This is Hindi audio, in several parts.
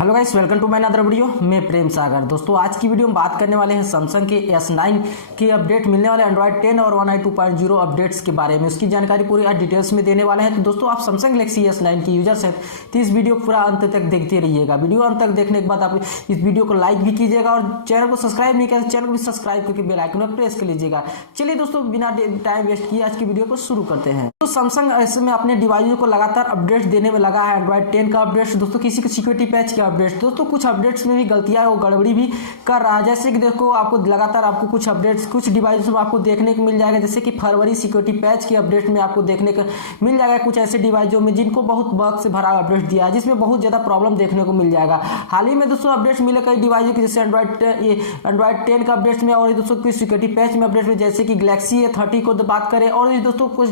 Hello guys, welcome to my other video. मैं प्रेम सागर। दोस्तों, आज की वीडियो में बात करने वाले हैं सैमसंग के S9 की अपडेट मिलने वाले एंड्रॉइड 10 और वन आई 2.0 अपडेट्स के बारे में। उसकी जानकारी पूरी आज डिटेल्स में देने वाले हैं। तो दोस्तों, आप सैमसंग गैलेक्सी S9 के यूजर्स हैं तो इस वीडियो को पूरा अंत तक देखते रहिएगा। वीडियो अंत तक देखने के बाद आप इस वीडियो को लाइक भी कीजिएगा और चैनल को सब्सक्राइब नहीं किया तो चैनल को भी सब्सक्राइब करके बेल आइकन पर प्रेस कर लीजिएगा। चलिए दोस्तों, बिना टाइम वेस्ट किए आज की वीडियो को शुरू करते हैं। तो सैमसंग इसमें अपने डिवाइस को लगातार अपडेट देने में लगा है। एंड्रॉइड 10 का अपडेट, दोस्तों किसी के सिक्योरिटी पैच का अपडेट, दोस्तों कुछ अपडेट्स में भी गलतियां और गड़बड़ी भी कर रहा है। जैसे कि देखो, आपको लगातार आपको कुछ अपडेट्स कुछ डिवाइस में आपको देखने को मिल जाएगा। जैसे कि फरवरी सिक्योरिटी पैच के अपडेट में आपको देखने को मिल जाएगा कुछ ऐसे डिवाइसों में जिनको बहुत बग से भरा अपडेट दिया है, जिसमें बहुत ज्यादा प्रॉब्लम देखने को मिल जाएगा। हाल ही में दोस्तों अपडेट्स मिले कई डिवाइसों के, जैसे एंड्रॉइड 10 का अपडेट्स में और दोस्तों कुछ सिक्योरिटी पैच में अपडेट में, जैसे कि गैलेक्सी A30 को बात करें और दोस्तों कुछ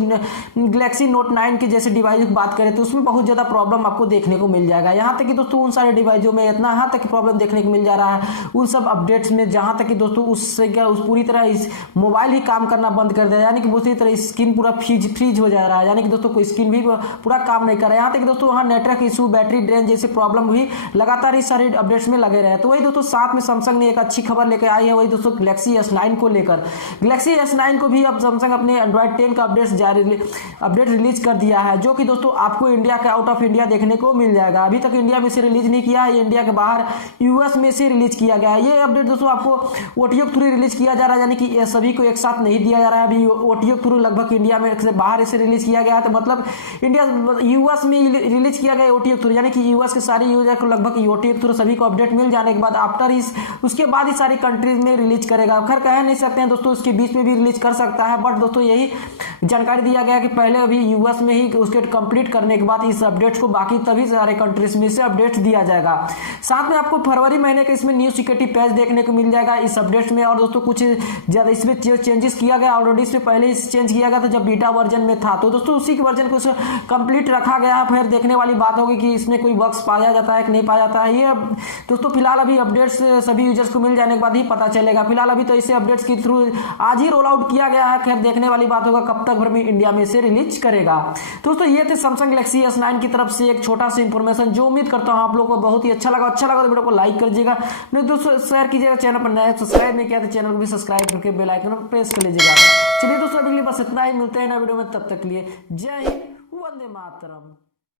गैलेक्सी नोट 9 के जैसे डिवाइस की बात करें तो उसमें बहुत ज्यादा प्रॉब्लम आपको देखने को मिल जाएगा। यहाँ तक कि दोस्तों उन सारे डिवाइसों में इतना यहाँ तक प्रॉब्लम देखने को मिल जा रहा है उन सब अपडेट्स में, जहां तक कि दोस्तों उससे क्या उस पूरी तरह इस मोबाइल ही काम करना बंद कर दिया, यानी कि पूरी तरह स्क्रीन पूरा फ्रीज हो जा रहा है, यानी कि दोस्तों कोई स्क्रीन भी पूरा काम नहीं कर रहा है। यहाँ तक कि दोस्तों वहाँ नेटवर्क इशू, बैटरी ड्रेन जैसे प्रॉब्लम भी लगातार इस सारे अपडेट्स में लगे रहे। तो वही दोस्तों साथ में सैमसंग ने एक अच्छी खबर लेकर आई है, वही दोस्तों गैलेक्सी S9 को लेकर। गैलेक्सी S9 को भी अब सैमसंग अपने एंड्रॉइड 10 का अपडेट रिलीज कर दिया है, जो कि दोस्तों आपको इंडिया के आउट ऑफ इंडिया देखने को मिल जाएगा। अभी तक इंडिया में से रिलीज नहीं किया है, इंडिया के बाहर यूएस में से रिलीज किया गया है। ये अपडेट दोस्तों आपको ओटीओ थ्रू रिलीज किया जा रहा है, यानी कि सभी को एक साथ नहीं दिया जा रहा है। अभी ओटीओ थ्रू लगभग इंडिया में से बाहर इसे रिलीज किया गया है, तो मतलब इंडिया यूएस में रिलीज किया गया ओटीओ थ्रू, यानी कि यूएस के सारे यूजर को लगभग ओटीओ थ्रू सभी को अपडेट मिल जाने के बाद आफ्टर इस उसके बाद ही सारी कंट्रीज में रिलीज करेगा। खैर कह नहीं सकते हैं दोस्तों, उसके बीच में भी रिलीज कर सकता है, बट दोस्तों यही जानकारी दिया गया कि पहले अभी यूएस में ही उसके कंप्लीट करने के बाद इस अपडेट्स को बाकी तभी सारे कंट्रीज में से अपडेट्स दिया जाएगा। साथ में आपको फरवरी महीने के इसमें न्यू सिक्योरिटी पैच देखने को मिल जाएगा इस अपडेट्स में, और दोस्तों कुछ ज्यादा इसमें चेंजेस किया गया। ऑलरेडी इसमें पहले ही चेंज किया गया था जब बीटा वर्जन में था, तो दोस्तों उसी के वर्जन को कंप्लीट रखा गया। फिर देखने वाली बात होगी कि इसमें कोई बग्स पाया जाता है कि नहीं पाया जाता है। ये दोस्तों फिलहाल अभी अपडेट्स सभी यूजर्स को मिल जाने के बाद ही पता चलेगा। फिलहाल अभी तो इसे अपडेट्स के थ्रू आज ही रोल आउट किया गया है। खैर देखने वाली बात होगा कब तक भर में इंडिया में से रिलीज करेगा। दोस्तों ये थे सैमसंग गैलेक्सी S9 की तरफ से एक छोटा सा इंफॉर्मेशन, जो उम्मीद करता हूं आप लोगों को बहुत ही अच्छा लगा तो वीडियो को लाइक कर दीजिएगा, नहीं दोस्तों शेयर कीजिएगा। चैनल पर नया सब्सक्राइब नहीं किया तो चैनल को भी सब्सक्राइब करके बेल आइकन पर प्रेस कर लीजिएगा। चलिए दोस्तों, अभी के लिए बस इतना ही, मिलते हैं नए वीडियो में, तब तक के लिए जय हिंद, वंदे मातरम।